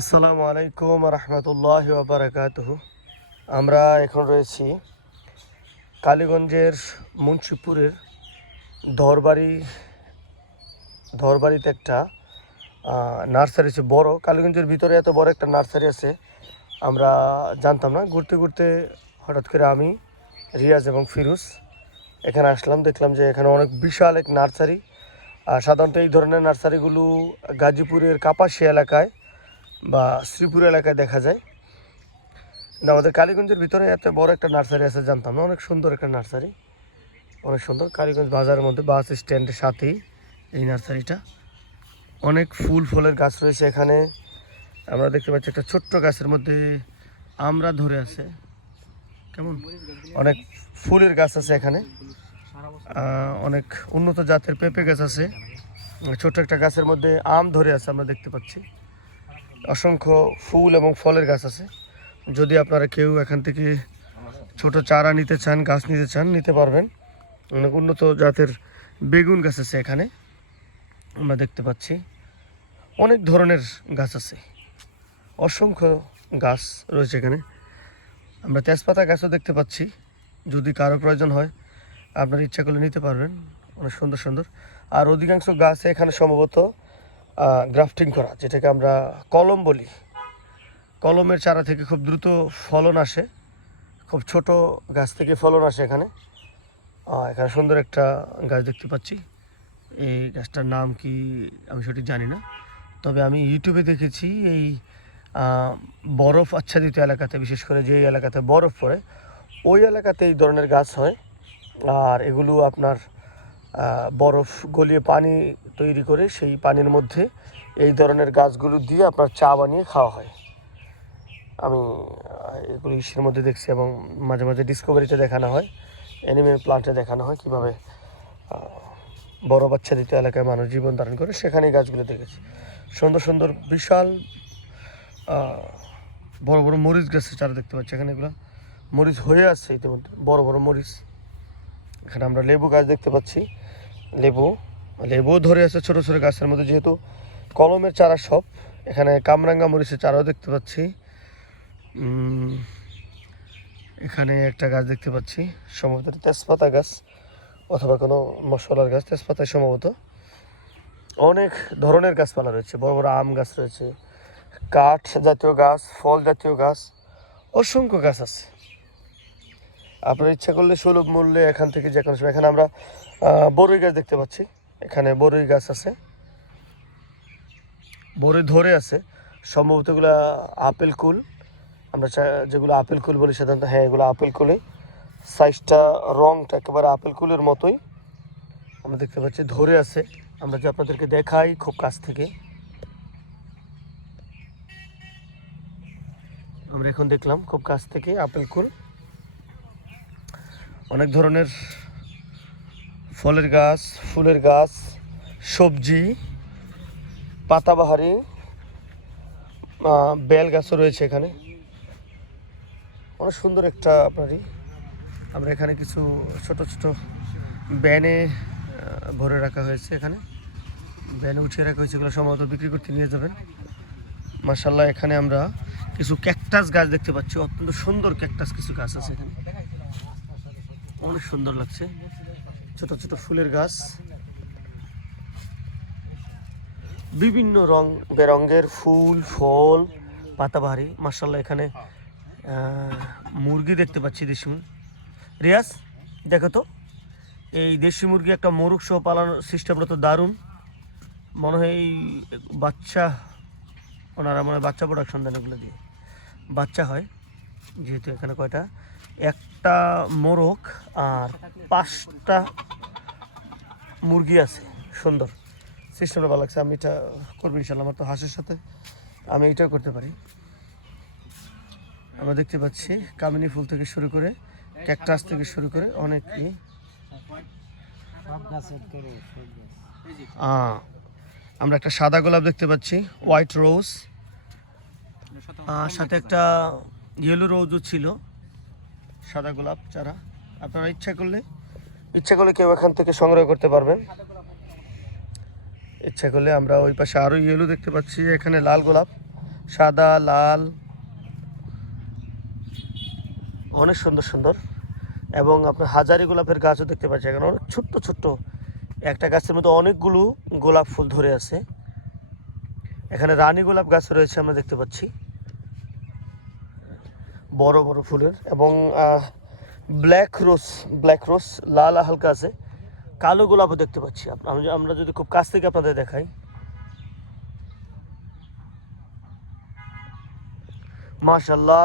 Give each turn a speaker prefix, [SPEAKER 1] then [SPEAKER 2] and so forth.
[SPEAKER 1] আসসালামু আলাইকুম রহমতুল্লাহ বারাকাত আমরা এখন রয়েছি কালীগঞ্জের মুন্সিপুরের ধরবাড়ি ধরবাড়িতে একটা নার্সারি আছে, বড়। কালীগঞ্জের ভিতরে এত বড় একটা নার্সারি আছে, আমরা জানতাম না। ঘুরতে ঘুরতে হঠাৎ করে আমি, রিয়াজ এবং ফিরুজ এখানে আসলাম। দেখলাম যে এখানে অনেক বিশাল এক নার্সারি। সাধারণত এই ধরনের নার্সারিগুলো গাজীপুরের কাপাসি এলাকায় বা শ্রীপুর এলাকায় দেখা যায়। কিন্তু আমাদের কালীগঞ্জের ভিতরে এত বড় একটা নার্সারি আছে, জানতাম না। অনেক সুন্দর একটা নার্সারি। অনেক সুন্দর। কালীগঞ্জ বাজারের মধ্যে বাস স্ট্যান্ডের সাথেই এই নার্সারিটা। অনেক ফুল, ফলের গাছ রয়েছে এখানে। আমরা দেখতে পাচ্ছি একটা ছোট্ট গাছের মধ্যে আমরা ধরে আছে। কেমন? অনেক ফুলের গাছ আছে এখানে। অনেক উন্নত জাতের পেঁপে গাছ আছে। ছোট্ট একটা গাছের মধ্যে আম ধরে আছে আমরা দেখতে পাচ্ছি। অসংখ্য ফুল এবং ফলের গাছ আছে। যদি আপনারা কেউ এখান থেকে ছোট চারা নিতে চান, গাছ নিতে চান, নিতে পারবেন। অনেক উন্নত জাতের বেগুন গাছ আছে এখানে। আমরা দেখতে পাচ্ছি অনেক ধরনের গাছ আছে। অসংখ্য গাছ রয়েছে এখানে। আমরা তেজপাতা গাছও দেখতে পাচ্ছি। যদি কারও প্রয়োজন হয়, আপনার ইচ্ছা করলে নিতে পারবেন। অনেক সুন্দর সুন্দর। আর অধিকাংশ গাছ এখানে সম্ভবত গ্রাফটিং করা, যেটাকে আমরা কলম বলি। কলমের চারা থেকে খুব দ্রুত ফলন আসে। খুব ছোট গাছ থেকে ফলন আসে এখানে। এখানে সুন্দর একটা গাছ দেখতে পাচ্ছি। এই গাছটার নাম কি আমি সঠিক জানি না। তবে আমি ইউটিউবে দেখেছি এই বরফ আচ্ছাদিত এলাকাতে, বিশেষ করে যে এলাকাতে বরফ পড়ে, ওই এলাকাতে এই ধরনের গাছ হয়। আর এগুলো আপনার বরফ গলিয়ে পানি তৈরি করে সেই পানির মধ্যে এই ধরনের গাছগুলো দিয়ে আপনার চা বানিয়ে খাওয়া হয়। আমি এগুলো ইসের মধ্যে দেখছি এবং মাঝে মাঝে ডিসকভারিতে দেখানো হয়, অ্যানিমেল প্লান্টে দেখানো হয় কীভাবে বরফ আচ্ছাদিত এলাকায় মানুষ জীবন ধারণ করে, সেখানে গাছগুলো দেখেছি। সুন্দর সুন্দর বিশাল বড় বড় মরিচ গাছের চারা দেখতে পাচ্ছি এখানে এগুলো। মরিচ হয়ে আসছে ইতিমধ্যে, বড় বড় মরিচ। এখানে আমরা লেবু গাছ দেখতে পাচ্ছি। লেবু লেবু ধরে আছে ছোট ছোট গাছের মধ্যে, যেহেতু কলমের চারা সব, এখানে কামরাঙ্গা মরিচের চারাও দেখতে পাচ্ছি। এখানে একটা গাছ দেখতে পাচ্ছি, সম্ভবত তেজপাতা গাছ অথবা কোনো মশলার গাছ, তেজপাতায় সম্ভবত। অনেক ধরনের গাছপালা রয়েছে, বড় বড় আম গাছ রয়েছে, কাঠ জাতীয় গাছ, ফল জাতীয় গাছ, অসংখ্য গাছ আছে। আপনার ইচ্ছা করলে সুলভ মূল্যে এখান থেকে যে কোনো সময়, এখানে আমরা বরই গাছ দেখতে পাচ্ছি। এখানে বরই গাছ আছে। বরই ধরে আছে। সম্ভবত এগুলো আপেল কুল। আমরা যেগুলো আপেল কুল বলি সাধারণত হ্যাঁ এগুলো আপেল কুলে সাইজটা, রংটা একেবারে আপেল কুলের মতোই। আমরা দেখতে পাচ্ছি ধরে আছে। আমরা যে আপনাদেরকে দেখাই খুব কাছ থেকে। আমরা এখন দেখলাম খুব কাছ থেকে আপেল কুল। অনেক ধরনের ফলের গাছ, ফুলের গাছ, সবজি, পাতাবাহারি বেল গাছও রয়েছে এখানে। অনেক সুন্দর একটা আপনারই, আমরা এখানে কিছু ছোট ছোট ব্যানে ভরে রাখা হয়েছে এখানে। ব্যানে উঠিয়ে রাখা হয়েছে, এগুলো সম্ভবত বিক্রি করতে নিয়ে যাবেন। মার্শাল্লাহ এখানে আমরা কিছু ক্যাকটাস গাছ দেখতে পাচ্ছি, অত্যন্ত সুন্দর ক্যাকটাস কিছু গাছ আছে এখানে। অনেক সুন্দর লাগছে। ছোট ছোট ফুলের গাছ। বিভিন্ন রং বেরঙ্গের ফুল, ফল, পাতাবাহারি। মার্শাল্লাহ এখানে মুরগি দেখতে পাচ্ছি দেশি রিয়াজ, দেখো তো। এই দেশি মুরগি একটা মোরগ সহ পালানোর সিস্টেমটা তো দারুণ। মনে হয় এই বাচ্চা, ওনারা মনে হয় বাচ্চা প্রোডাকশন দেন এগুলো দিয়ে। বাচ্চা হয়, যেহেতু এখানে কয়টা? একটা মোরগ আর পাঁচটা মুরগি আছে, সুন্দর। সিস্টেমটা ভালো লাগছে, আমি এটা করব ইনশাল্লাহ, আমার তো হাঁসের সাথে। আমি এটাও করতে পারি। আমরা দেখতে পাচ্ছি, কামিনী ফুল থেকে শুরু করে, ক্যাকটাস থেকে শুরু করে অনেক আমরা একটা সাদা গোলাপ দেখতে পাচ্ছি হোয়াইট রোজ সাথে একটা ইয়েলো রোজও ছিল, সাদা গোলাপ চারা। আপনারা ইচ্ছা করলে ইচ্ছা করলে কেউ এখান থেকে সংগ্রহ করতে পারবেন। ইচ্ছা করলে আমরা ওই পাশে আরও ইয়েলো দেখতে পাচ্ছি, এখানে লাল গোলাপ, সাদা, লাল। অনেক সুন্দর সুন্দর। এবং আপনার হাজারি গোলাপের গাছও দেখতে পাচ্ছি, এখানে অনেক ছোট্ট ছোট্ট। একটা গাছের মধ্যে অনেকগুলো গোলাপ ফুল ধরে আছে। এখানে রানী গোলাপ গাছ রয়েছে, আমরা দেখতে পাচ্ছি। বড় বড় ফুলের। এবং ব্ল্যাক রোজ ব্ল্যাক রোজ লাল হালকা আছে। কালো গোলাপও দেখতে পাচ্ছি আমরা যদি খুব কাছ থেকে আপনাদের দেখাই। মাশাল্লাহ